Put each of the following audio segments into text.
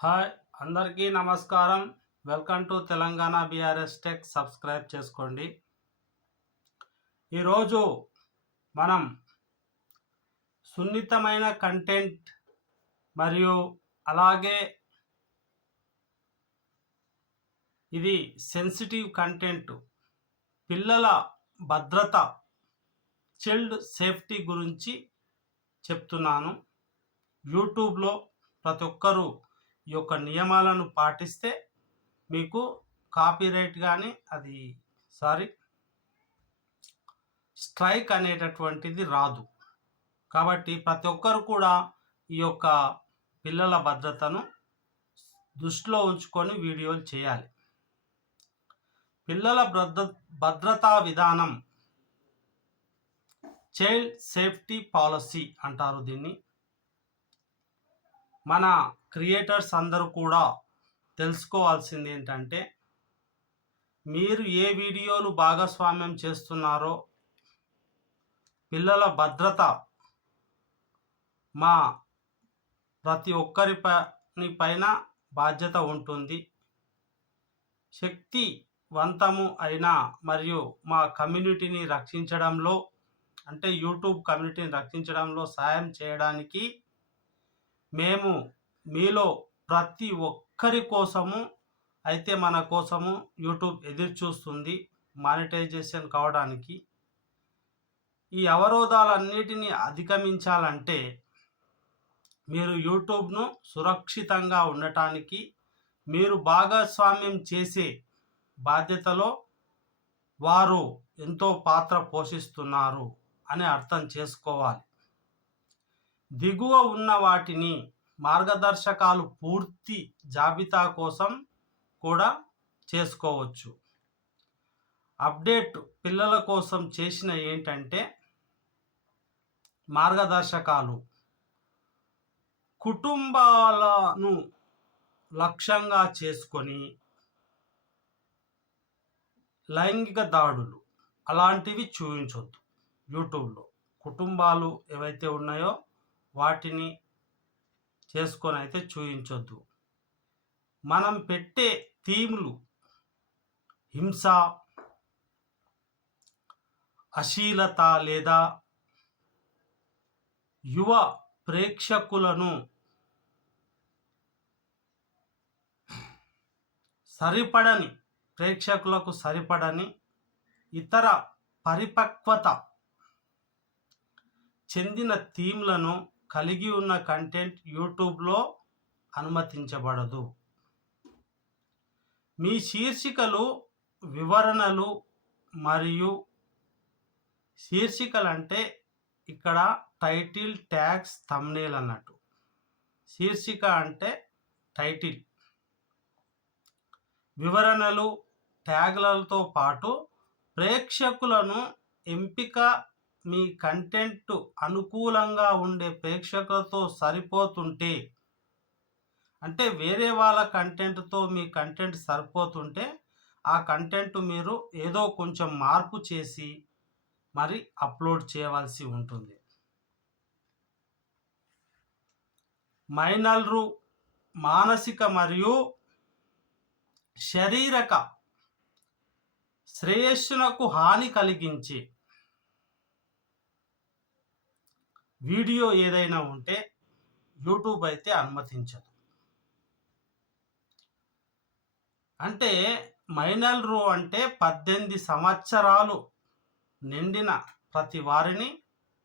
Hi అందరికీ నమస్కారం. Welcome to Telangana BRS tech. Subscribe చేసుకోండి. ఈరోజు మనం సున్నితమైన కంటెంట్ మరియు అలాగే ఇది సెన్సిటివ్ కంటెంట్, పిల్లల భద్రత, చైల్డ్ సేఫ్టీ గురించి చెప్తున్నాను. యూట్యూబ్లో ప్రతి ఒక్కరూ ఈ యొక్క నియమాలను పాటిస్తే మీకు కాపీరైట్ కానీ స్ట్రైక్ అనేటటువంటిది రాదు. కాబట్టి ప్రతి ఒక్కరు కూడా ఈ యొక్క పిల్లల భద్రతను దృష్టిలో ఉంచుకొని వీడియోలు చేయాలి. పిల్లల భద్రతా విధానం చైల్డ్ సేఫ్టీ పాలసీ అంటారు దీన్ని. మన క్రియేటర్స్ అందరూ కూడా తెలుసుకోవాల్సింది ఏంటంటే, మీరు ఏ వీడియోలు భాగస్వామ్యం చేస్తున్నారో పిల్లల భద్రత మా ప్రతి ఒక్కరి పైన బాధ్యత ఉంటుంది. శక్తివంతము అయిన మరియు మా కమ్యూనిటీని రక్షించడంలో, అంటే యూట్యూబ్ కమ్యూనిటీని రక్షించడంలో సహాయం చేయడానికి మేము మీలో ప్రతి ఒక్కరి కోసము అయితే మన కోసము యూట్యూబ్ ఎదురు చూస్తుంది మానిటైజేషన్ కావడానికి. ఈ అవరోధాలన్నిటినీ అధిగమించాలంటే మీరు యూట్యూబ్ను సురక్షితంగా ఉండటానికి మీరు భాగస్వామ్యం చేసే బాధ్యతలో వారు ఎంతో పాత్ర పోషిస్తున్నారు అని అర్థం చేసుకోవాలి. దిగువ ఉన్న వాటిని మార్గదర్శకాలు పూర్తి జాబితా కోసం కూడా చేసుకోవచ్చు. అప్డేట్ పిల్లల కోసం చేసిన ఏంటంటే, మార్గదర్శకాలు కుటుంబాలను లక్ష్యంగా చేసుకొని లైంగిక దాడులు అలాంటివి చూపించొద్దు. యూట్యూబ్లో కుటుంబాలు ఏవైతే ఉన్నాయో వాటిని చేసుకొని అయితే చూపించొద్దు. మనం పెట్టే థీమ్లు హింస, అశ్లీలత లేదా యువ ప్రేక్షకులకు సరిపడని ఇతర పరిపక్వత చెందిన థీమ్లను కలిగి ఉన్న కంటెంట్ యూట్యూబ్లో అనుమతించబడదు. మీ శీర్షికలు, వివరణలు మరియు శీర్షికలు అంటే ఇక్కడ టైటిల్, ట్యాగ్స్, థంబ్నెయిల్ అన్నట్టు. శీర్షిక అంటే టైటిల్, వివరణలు, ట్యాగ్లతో పాటు ప్రేక్షకులను ఎంపిక మీ కంటెంట్ అనుకూలంగా ఉండే ప్రేక్షకులతో సరిపోతుంటే, అంటే వేరే వాళ్ళ కంటెంట్తో మీ కంటెంట్ సరిపోతుంటే ఆ కంటెంట్ మీరు ఏదో కొంచెం మార్పు చేసి మరి అప్లోడ్ చేయవలసి ఉంటుంది. మైనర్లు మానసిక మరియు శారీరక శ్రేయస్సునకు హాని కలిగించే వీడియో ఏదైనా ఉంటే యూట్యూబ్ అయితే అనుమతించదు. అంటే మైనర్లు అంటే 18 సంవత్సరాలు నిండిన ప్రతి వారిని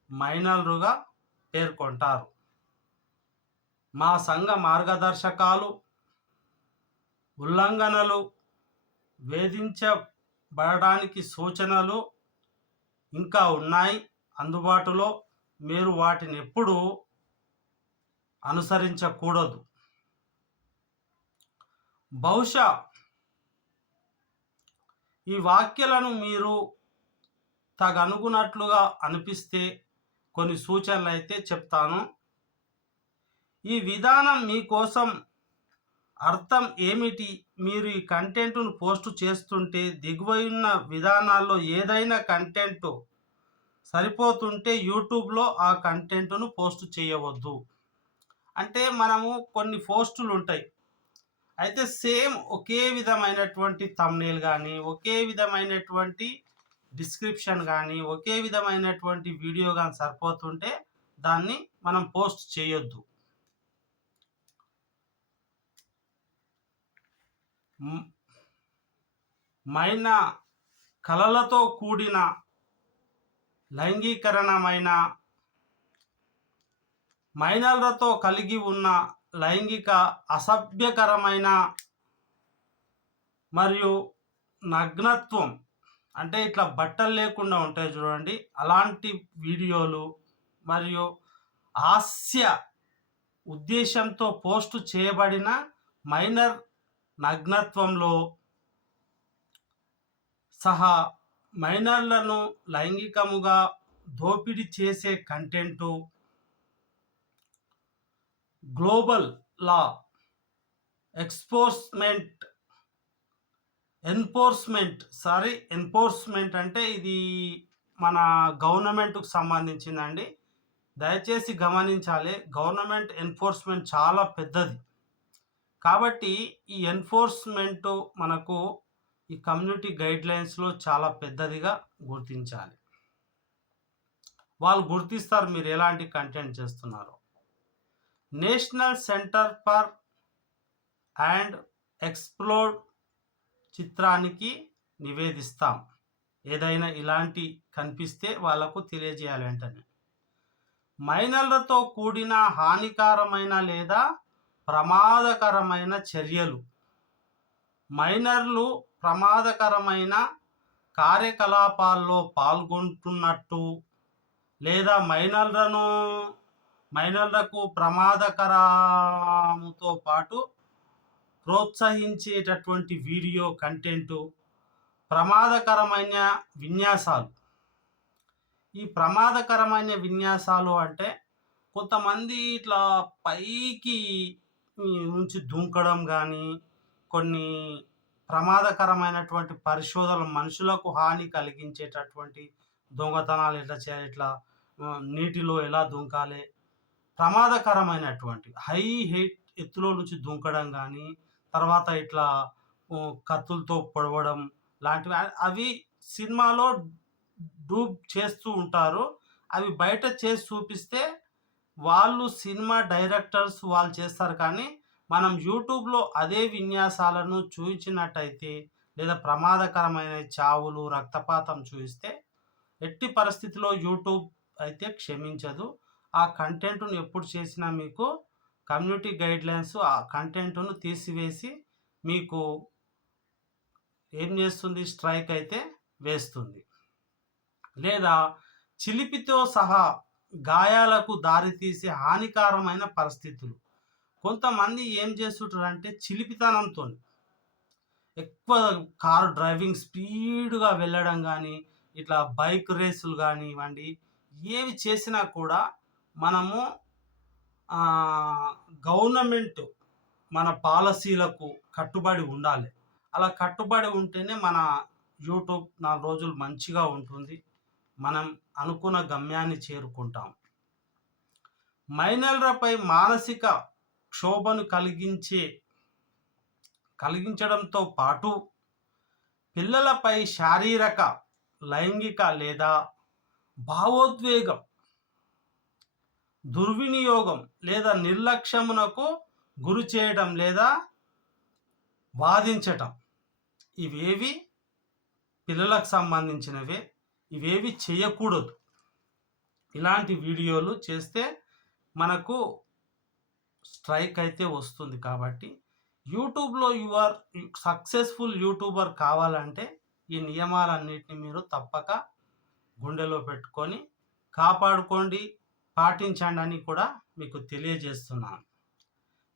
మైనర్లుగా పేర్కొంటారు. మా సంఘ మార్గదర్శకాలు ఉల్లంఘనలు, వేధించబడడానికి సూచనలు ఇంకా ఉన్నాయి అందుబాటులో. మీరు వాటిని ఎప్పుడూ అనుసరించకూడదు. బహుశా ఈ వ్యాఖ్యలను మీరు తగనుగునట్లుగా అనిపిస్తే కొన్ని సూచనలు అయితే చెప్తాను. ఈ విధానం మీకోసం అర్థం ఏమిటి? మీరు ఈ కంటెంట్ను పోస్ట్ చేస్తుంటే దిగువన విధానాల్లో ఏదైనా కంటెంట్ సరిపోతుంటే యూట్యూబ్లో ఆ కంటెంట్ను పోస్ట్ చేయవద్దు. అంటే మనము కొన్ని పోస్టులు ఉంటాయి, అయితే సేమ్ ఒకే విధమైనటువంటి థంబ్‌నెయిల్ గానీ, ఒకే విధమైనటువంటి డిస్క్రిప్షన్ గానీ, ఒకే విధమైనటువంటి వీడియో గాని సరిపోతుంటే దాన్ని మనం పోస్ట్ చేయొద్దు. హ్మ్. మైన కలలతో కూడిన లైంగీకరణమైన మైనర్లతో కలిగి ఉన్న లైంగిక అసభ్యకరమైన మరియు నగ్నత్వం అంటే ఇట్లా బట్టలు లేకుండా ఉంటాయి చూడండి, అలాంటి వీడియోలు మరియు హాస్య ఉద్దేశంతో పోస్టు చేయబడిన మైనర్ నగ్నత్వంలో సహా మైనర్లను లైంగికముగా దోపిడీ చేసే కంటెంటు గ్లోబల్ లా ఎన్ఫోర్స్మెంట్ అంటే ఇది మన గవర్నమెంట్‌కు సంబంధించిందండి. దయచేసి గమనించాలి. గవర్నమెంట్ ఎన్ఫోర్స్మెంట్ చాలా పెద్దది. కాబట్టి ఈ ఎన్ఫోర్స్మెంట్ మనకు ఈ కమ్యూనిటీ గైడ్‌లైన్స్‌లో చాలా పెద్దదిగా గుర్తించాలి. వాళ్ళు గుర్తిస్తారు మీరు ఎలాంటి కంటెంట్ చేస్తున్నారో. National centre for and explored చిత్రానికి నివేదిస్తాం. ఏదైనా ఇలాంటి కనిపిస్తే వాళ్ళకు తెలియజేయాలి వెంటనే. మైనర్లతో కూడిన హానికరమైన లేదా ప్రమాదకరమైన చర్యలు. మైనర్లు ప్రమాదకరమైన కార్యకలాపాల్లో పాల్గొంటున్నట్టు లేదా మైనర్లకు ప్రమాదకరముతో పాటు ప్రోత్సహించేటటువంటి వీడియో కంటెంటు, ప్రమాదకరమైన విన్యాసాలు. ఈ ప్రమాదకరమైన విన్యాసాలు అంటే కొంతమంది ఇట్లా పైకి నుంచి దూకడం కానీ, కొన్ని ప్రమాదకరమైనటువంటి పరిశోధనలు మనుషులకు హాని కలిగించేటటువంటి దొంగతనాలు ఎట్లా చేయాలి, ఇట్లా నీటిలో ఎలా దూకాలి, ప్రమాదకరమైనటువంటి హైట్ ఎత్తులో నుంచి దూకడం కానీ, తర్వాత ఇట్లా కత్తులతో పొడవడం లాంటివి అవి సినిమాలో డూప్ చేస్తూ ఉంటారు. అవి బయట చేసి చూపిస్తే వాళ్ళు సినిమా డైరెక్టర్స్ వాళ్ళు చేస్తారు. కానీ మనం యూట్యూబ్‌లో అదే విన్యాసాలను చూయించినట్టయితే లేదా ప్రమాదకరమైన చావులు, రక్తపాతం చూయిస్తే ఎట్టి పరిస్థితిలో యూట్యూబ్ అయితే క్షమించదు. ఆ కంటెంట్‌ను ఎప్పుడు చేసినా మీకు కమ్యూనిటీ గైడ్‌లైన్స్ ఆ కంటెంట్‌ను తీసివేసి మీకు ఏం చేస్తుంది, స్ట్రైక్ అయితే వేస్తుంది. లేదా చిలిపితో సహా గాయాలకు దారితీసే హానికరమైన పరిస్థితులు. కొంతమంది ఏం చేస్తుంటారంటే చిలిపితనంతో ఎక్కువ కారు డ్రైవింగ్ స్పీడ్‌గా వెళ్ళడం కానీ, ఇట్లా బైక్ రేసులు కానివ్వండి, ఏవి చేసినా కూడా మనము గవర్నమెంట్ మన పాలసీలకు కట్టుబడి ఉండాలి. అలా కట్టుబడి ఉంటేనే మన యూట్యూబ్ 4 రోజులు మంచిగా ఉంటుంది. మనం అనుకున్న గమ్యాన్ని చేరుకుంటాం. మైనర్లపై మానసిక క్షోభను కలిగించడంతో పాటు పిల్లలపై శారీరక, లైంగిక లేదా భావోద్వేగం, దుర్వినియోగం లేదా నిర్లక్ష్యమునకు గురి చేయడం లేదా వాదించటం, ఇవేవి పిల్లలకు సంబంధించినవే. ఇవేవి చేయకూడదు. ఇలాంటి వీడియోలు చేస్తే మనకు స్ట్రైక్ అయితే వస్తుంది. కాబట్టి యూట్యూబ్‌లో సక్సెస్ఫుల్ యూట్యూబర్ కావాలంటే ఈ నియమాలన్నిటిని మీరు తప్పక గుండెలో పెట్టుకొని కాపాడుకోండి, పాటించండి అని కూడా మీకు తెలియజేస్తున్నాను.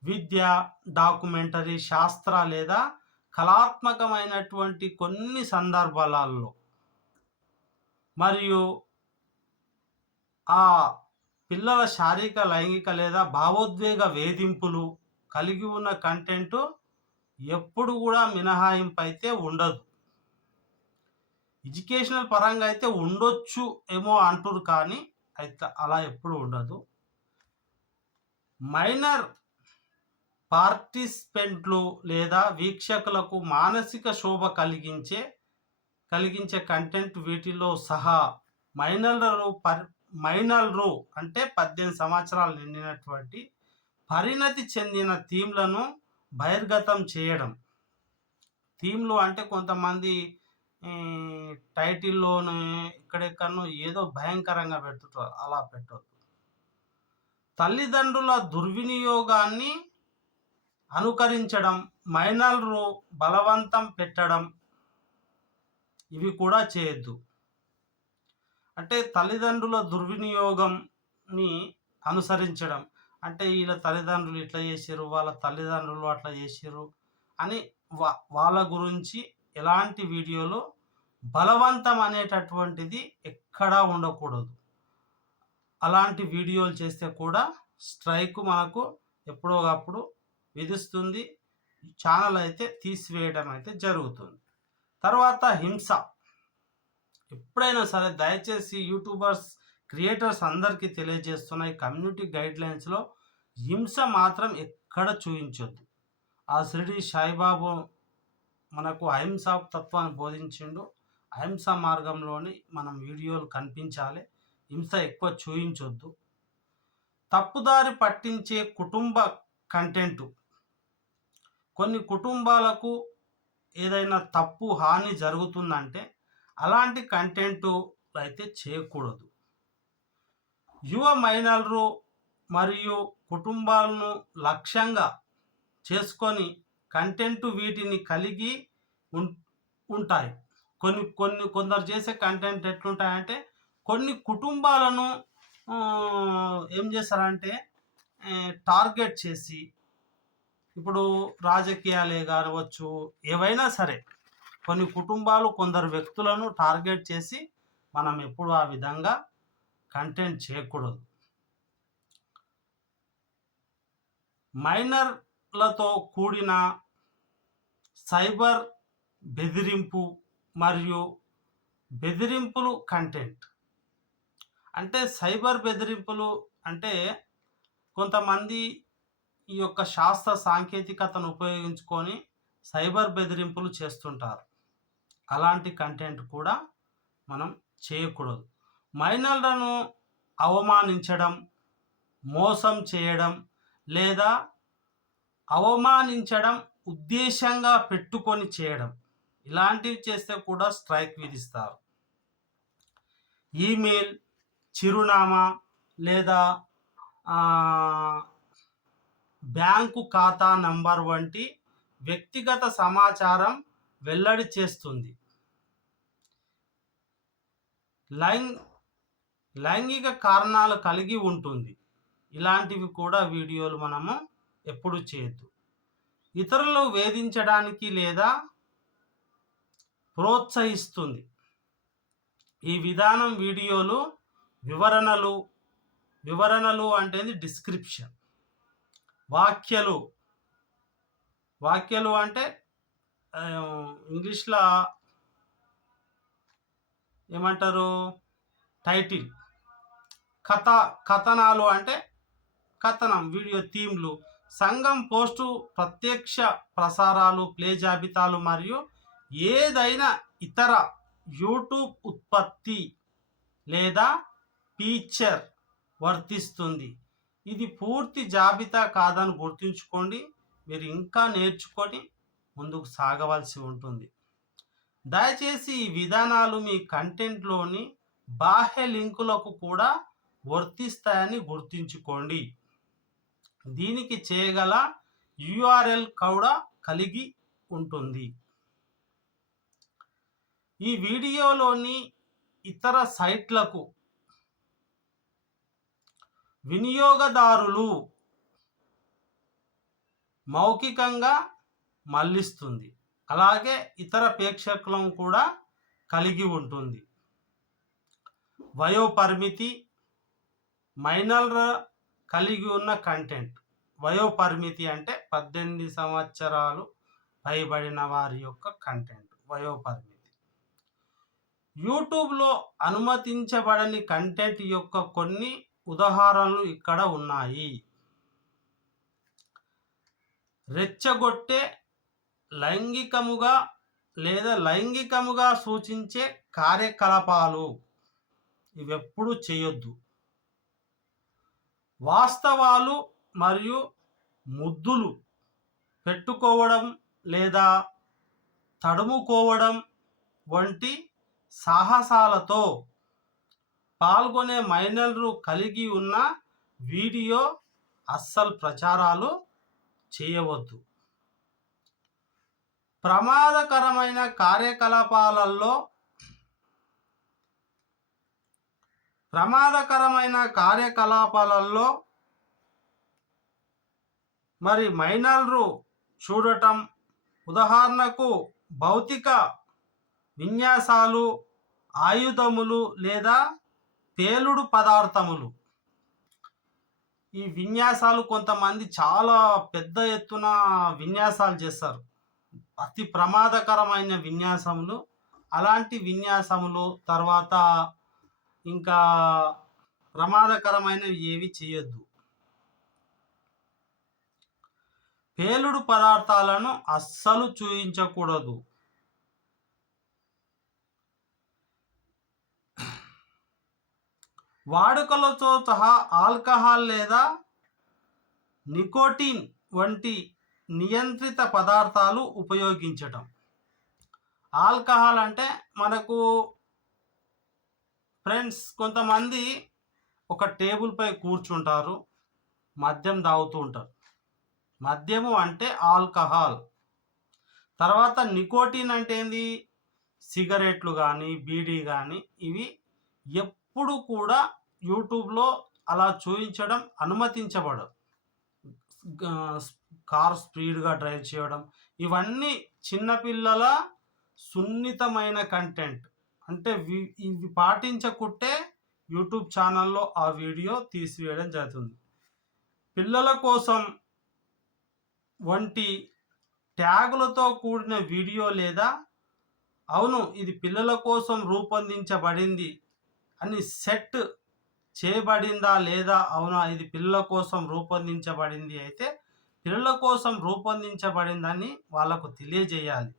విద్య, డాక్యుమెంటరీ, శాస్త్ర లేదా కళాత్మకమైనటువంటి కొన్ని సందర్భాలలో మరియు ఆ పిల్లల శారీరక, లైంగిక లేదా భావోద్వేగ వేధింపులు కలిగి ఉన్న కంటెంట్ ఎప్పుడు కూడా మినహాయింపు అయితే ఉండదు. ఎడ్యుకేషనల్ పరంగా అయితే ఉండొచ్చు ఏమో అంటురు, కానీ అయితే అలా ఎప్పుడు ఉండదు. మైనర్ పార్టిసిపెంట్లు లేదా వీక్షకులకు మానసిక శోభ కలిగించే కంటెంట్ వీటిలో సహా మైనర్లు అంటే 18 సంవత్సరాలు నిండినటువంటి పరిణతి చెందిన థీమ్లను బహిర్గతం చేయడం. థీమ్లు అంటే కొంతమంది టైటిల్లోనే ఇక్కడెక్కడనో ఏదో భయంకరంగా పెడుతుంటారు, అలా పెట్టొద్దు. తల్లిదండ్రుల దుర్వినియోగాన్ని అనుకరించడం, మైనర్లు బలవంతం పెట్టడం, ఇవి కూడా చేయొద్దు. అంటే తల్లిదండ్రుల దుర్వినియోగంని అనుసరించడం అంటే వీళ్ళ తల్లిదండ్రులు ఇట్లా చేసారు, వాళ్ళ తల్లిదండ్రులు అట్లా చేసారు అని వాళ్ళ గురించి ఎలాంటి వీడియోలు బలవంతం అనేటటువంటిది ఎక్కడా ఉండకూడదు. అలాంటి వీడియోలు చేస్తే కూడా స్ట్రైక్ మనకు ఎప్పుడో ఒకప్పుడు విధిస్తుంది. ఛానల్ అయితే తీసివేయడం అయితే జరుగుతుంది. తర్వాత హింస. ఎప్పుడైనా సరే దయచేసి యూట్యూబర్స్ క్రియేటర్స్ అందరికీ తెలియజేస్తున్న ఈ కమ్యూనిటీ గైడ్లైన్స్లో హింస మాత్రం ఎక్కడ చూపించొద్దు. ఆ షిరిడి సాయిబాబు మనకు అహింసా తత్వాన్ని బోధించిండు. అహింసా మార్గంలోని మనం వీడియోలు కనిపించాలి. హింస ఎక్కువ చూపించొద్దు. తప్పుదారి పట్టించే కుటుంబ కంటెంటు. కొన్ని కుటుంబాలకు ఏదైనా తప్పు హాని జరుగుతుందంటే అలాంటి కంటెంటు అయితే చేయకూడదు. యువ మైనర్లు మరియు కుటుంబాలను లక్ష్యంగా చేసుకొని కంటెంట్ వీటిని కలిగి ఉంటాయి. కొందరు చేసే కంటెంట్ ఎట్లుంటాయంటే కొన్ని కుటుంబాలను ఏం చేస్తారంటే టార్గెట్ చేసి, ఇప్పుడు రాజకీయాలే కావచ్చు, ఏవైనా సరే కొన్ని కుటుంబాలు కొందరు వ్యక్తులను టార్గెట్ చేసి మనం ఎప్పుడు ఆ విధంగా కంటెంట్ చేయకూడదు. మైనర్లతో కూడిన సైబర్ బెదిరింపు మరియు బెదిరింపులు కంటెంట్. అంటే సైబర్ బెదిరింపులు అంటే కొంతమంది ఈ యొక్క శాస్త్ర సాంకేతికతను ఉపయోగించుకొని సైబర్ బెదిరింపులు చేస్తుంటారు. అలాంటి కంటెంట్ కూడా మనం చేయకూడదు. మైనర్లను అవమానించడం, మోసం చేయడం లేదా అవమానించడం ఉద్దేశంగా పెట్టుకొని చేయడం, ఇలాంటివి చేస్తే కూడా స్ట్రైక్ విధిస్తారు. ఈమెయిల్, చిరునామా లేదా బ్యాంకు ఖాతా నంబర్ వంటి వ్యక్తిగత సమాచారం వెల్లడి చేస్తుంది. లైంగిక కారణాలు కలిగి ఉంటుంది. ఇలాంటివి కూడా వీడియోలు మనము ఎప్పుడు చేయొద్దు. ఇతరులు వేధించడానికి లేదా ప్రోత్సహిస్తుంది. ఈ విధానం వీడియోలు వివరణలు అంటే డిస్క్రిప్షన్, వాక్యాలు అంటే ఇంగ్లీష్లో ఏమంటారు, టైటిల్, కథనాలు అంటే కథనం, వీడియో థీమ్లు, సంఘం పోస్టు, ప్రత్యక్ష ప్రసారాలు, ప్లే జాబితాలు మరియు ఏదైనా ఇతర యూట్యూబ్ ఉత్పత్తి లేదా ఫీచర్ వర్తిస్తుంది. ఇది పూర్తి జాబితా కాదని గుర్తుంచుకోండి. మీరు ఇంకా నేర్చుకొని ముందుకు సాగవలసి ఉంటుంది. దయచేసి ఈ విధానాలు మీ కంటెంట్లోని బాహ్య లింకులకు కూడా వర్తిస్తాయని గుర్తుంచుకోండి. దీనికి చేయగల URL కూడా కలిగి ఉంటుంది. ఈ వీడియోలోని ఇతర సైట్లకు వినియోగదారులు మౌఖికంగా మళ్ళిస్తుంది. అలాగే ఇతర ప్రేక్షకులను కూడా కలిగి ఉంటుంది. వయోపరిమితి, మైనర్ల కలిగి ఉన్న కంటెంట్. వయోపరిమితి అంటే 18 సంవత్సరాలు పైబడిన వారి యొక్క కంటెంట్ వయోపరిమితి. యూట్యూబ్లో అనుమతించబడని కంటెంట్ యొక్క కొన్ని ఉదాహరణలు ఇక్కడ ఉన్నాయి. రెచ్చగొట్టే లైంగికముగా లేదా లైంగికముగా సూచించే కార్యకలాపాలు ఇవెప్పుడు చేయొద్దు. వాస్తవాలు మరియు ముద్దులు పెట్టుకోవడం లేదా తడుముకోవడం వంటి సాహసాలతో పాల్గొనే మైనర్లు కలిగి ఉన్న వీడియో అస్సలు ప్రచారాలు చేయవద్దు. ప్రమాదకరమైన కార్యకలాపాలలో మరి మైనర్లు చూడటం, ఉదాహరణకు భౌతిక విన్యాసాలు, ఆయుధములు లేదా పేలుడు పదార్థములు. ఈ విన్యాసాలు కొంతమంది చాలా పెద్ద ఎత్తున విన్యాసాలు చేస్తారు, అతి ప్రమాదకరమైన విన్యాసములు. అలాంటి విన్యాసములు తర్వాత ఇంకా ప్రమాదకరమైనవి ఏవి చేయొద్దు. పేలుడు పదార్థాలను అస్సలు చూయించకూడదు. వాడుకలతో సహా ఆల్కహాల్ లేదా నికోటిన్ వంటి నియంత్రిత పదార్థాలు ఉపయోగించటం. ఆల్కహాల్ అంటే మనకు ఫ్రెండ్స్ కొంతమంది ఒక టేబుల్పై కూర్చుంటారు, మద్యం తాగుతూ ఉంటారు. మద్యము అంటే ఆల్కహాల్. తర్వాత నికోటిన్ అంటే ఏంది? సిగరెట్లు కానీ బీడీ కానీ ఇవి ఎప్పుడు కూడా యూట్యూబ్లో అలా చూపించడం అనుమతించబడదు. కార్ స్పీడ్గా డ్రైవ్ చేయడం ఇవన్నీ చిన్నపిల్లల సున్నితమైన కంటెంట్. అంటే ఇవి పాటించకుంటే యూట్యూబ్ ఛానల్లో ఆ వీడియో తీసివేయడం జరుగుతుంది. పిల్లల కోసం వంటి ట్యాగులతో కూడిన వీడియో లేదా అవును ఇది పిల్లల కోసం రూపొందించబడింది అని సెట్ చేయబడిందా లేదా అవునా ఇది పిల్లల కోసం రూపొందించబడింది అయితే పిల్లల కోసం రూపొందించబడిందని వాళ్ళకు తెలియజేయాలి.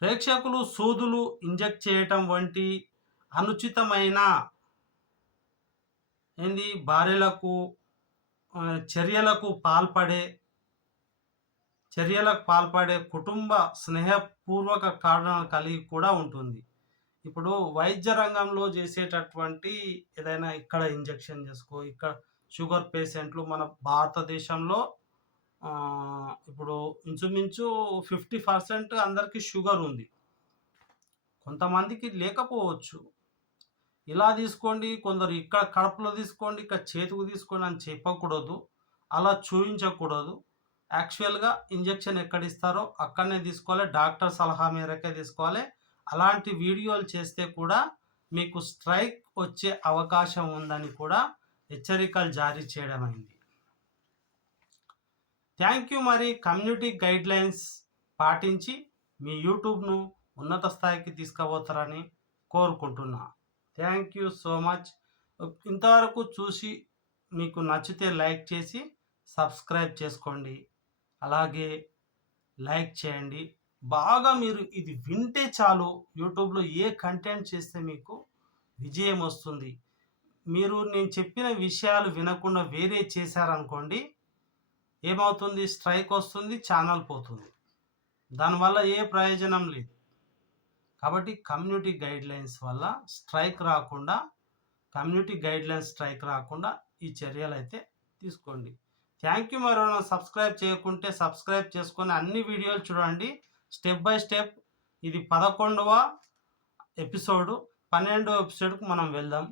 ప్రేక్షకులు సూదులు ఇంజెక్ట్ చేయటం వంటి అనుచితమైన భార్యలకు చర్యలకు పాల్పడే కుటుంబ స్నేహపూర్వక కారణాలు కలిగి కూడా ఉంటుంది. ఇప్పుడు వైద్య రంగంలో చేసేటటువంటి ఏదైనా ఇక్కడ ఇంజెక్షన్ చేసుకో, ఇక్కడ షుగర్ పేషెంట్లు మన భారతదేశంలో ఇప్పుడు ఇంచుమించు 50% అందరికీ షుగర్ ఉంది, కొంతమందికి లేకపోవచ్చు. ఇలా తీసుకోండి, కొందరు ఇక్కడ కడుపులో తీసుకోండి, ఇక్కడ చేతుకు తీసుకోండి అని చెప్పకూడదు, అలా చూపించకూడదు. యాక్చువల్గా ఇంజెక్షన్ ఎక్కడ ఇస్తారో అక్కడనే తీసుకోవాలి, డాక్టర్ సలహా మేరకే తీసుకోవాలి. అలాంటి వీడియోలు చేస్తే కూడా మీకు స్ట్రైక్ వచ్చే అవకాశం ఉందని కూడా హెచ్చరికలు జారీ చేయడం అయింది. Thank you. మరి కమ్యూనిటీ గైడ్లైన్స్ పాటించి మీ యూట్యూబ్ను ఉన్నత స్థాయికి తీసుకుపోతారని కోరుకుంటున్నా. Thank you so much. ఇంతవరకు చూసి మీకు నచ్చితే లైక్ చేసి సబ్స్క్రైబ్ చేసుకోండి, అలాగే లైక్ చేయండి. బాగా మీరు ఇది వింటే చాలు, యూట్యూబ్లో ఏ కంటెంట్ చేస్తే మీకు విజయం వస్తుంది. మీరు నేను చెప్పిన విషయాలు వినకుండా వేరే చేశారనుకోండి, ఏమవుతుంది? స్ట్రైక్ వస్తుంది, ఛానల్ పోతుంది, దానివల్ల ఏ ప్రయోజనం లేదు. కాబట్టి కమ్యూనిటీ గైడ్లైన్స్ వల్ల స్ట్రైక్ రాకుండా ఈ చర్యలు అయితే తీసుకోండి. Thank you. మరి సబ్స్క్రైబ్ చేయకుంటే సబ్స్క్రైబ్ చేసుకొని అన్ని వీడియోలు చూడండి స్టెప్ బై స్టెప్. ఇది 11వ ఎపిసోడు, 12వ ఎపిసోడ్కు మనం వెళ్దాం.